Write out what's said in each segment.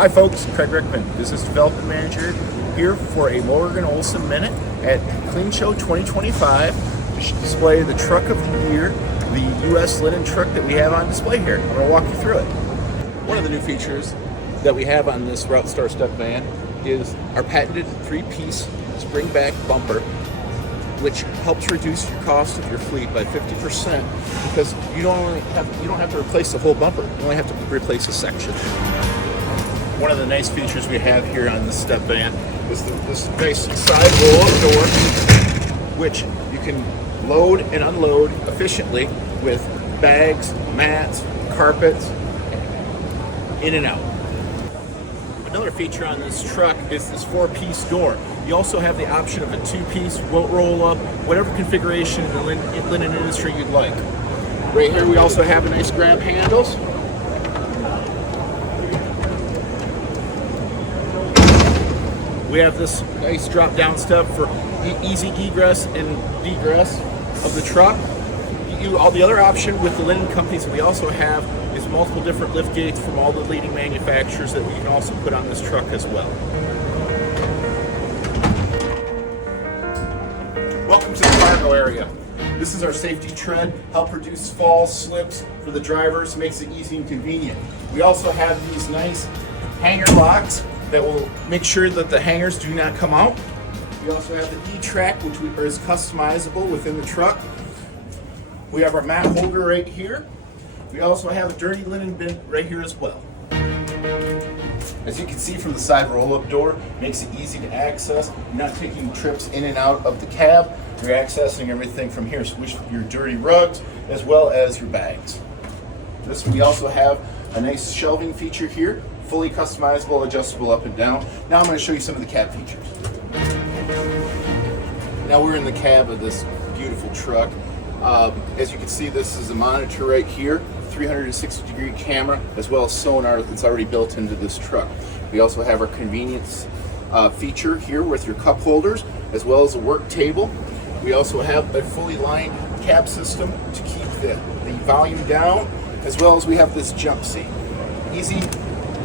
Hi folks, Craig Rickman, Business Development Manager, here for a Morgan Olson Minute at Clean Show 2025 to display the truck of the year, the U.S. linen truck that we have on display here. I'm going to walk you through it. One of the new features that we have on this Route Star step van is our patented 3-piece spring back bumper, which helps reduce your cost of your fleet by 50% because you don't have to replace the whole bumper. You only have to replace a section. One of the nice features we have here on this step van is this nice side roll-up door, which you can load and unload efficiently with bags, mats, carpets, in and out. Another feature on this truck is this 4-piece door. You also have the option of a 2-piece, roll-up, whatever configuration in the linen industry you'd like. Right here we also have a nice grab handles. We have this nice drop-down step for easy egress and degress of the truck. All the other option with the linen companies that we also have is multiple different lift gates from all the leading manufacturers that we can also put on this truck as well. Welcome to the cargo area. This is our safety tread, help reduce falls, slips for the drivers, makes it easy and convenient. We also have these nice hanger locks that will make sure that the hangers do not come out. We also have the E-Track, which is customizable within the truck. We have our mat holder right here. We also have a dirty linen bin right here as well. As you can see from the side roll-up door, makes it easy to access. You're not taking trips in and out of the cab. You're accessing everything from here, so your dirty rugs as well as your bags. We also have a nice shelving feature here, fully customizable, adjustable up and down. Now I'm going to show you some of the cab features. Now we're in the cab of this beautiful truck. As you can see, this is a monitor right here, 360-degree camera, as well as sonar that's already built into this truck. We also have our convenience feature here with your cup holders, as well as a work table. We also have a fully lined cab system to keep the volume down, as well as we have this jump seat. Easy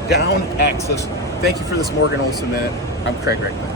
down access. Thank you for this Morgan Olson Minute. I'm Craig Rickman.